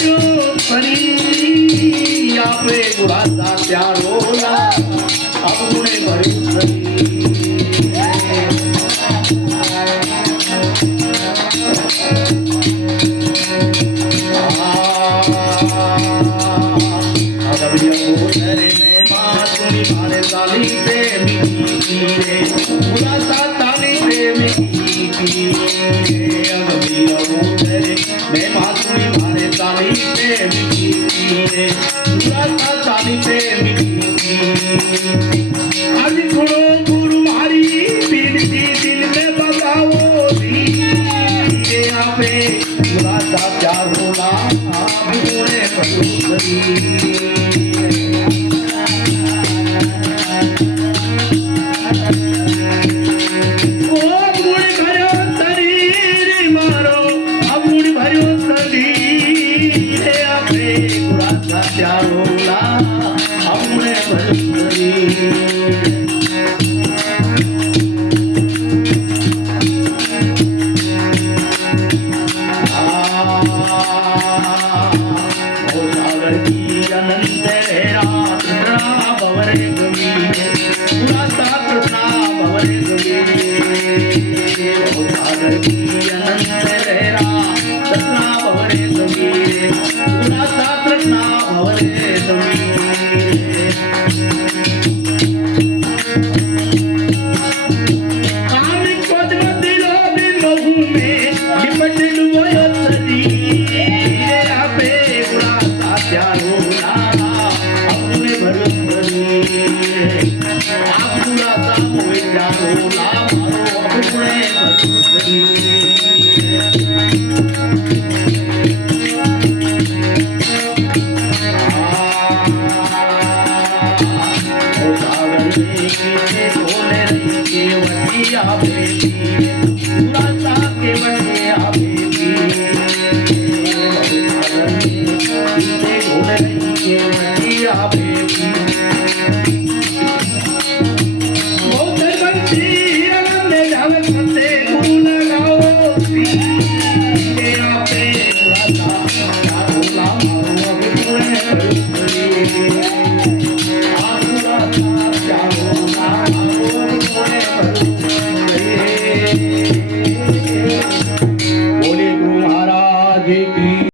ભર્યો ફરી આપે ગુરાતા ત્યારોલા અવગુણે ભર્યું ફરી मारे ताली प्रेमी रे गुराता ताली प्रेमी मैं मासूनी मारे ताली प्रेमी रे गुराता ताली प्रेमी आज थोड़ो गुरु मारी पीड़ती दिल में बताओ रे आपे गुराता चारों ला गुणे करूँ Bye.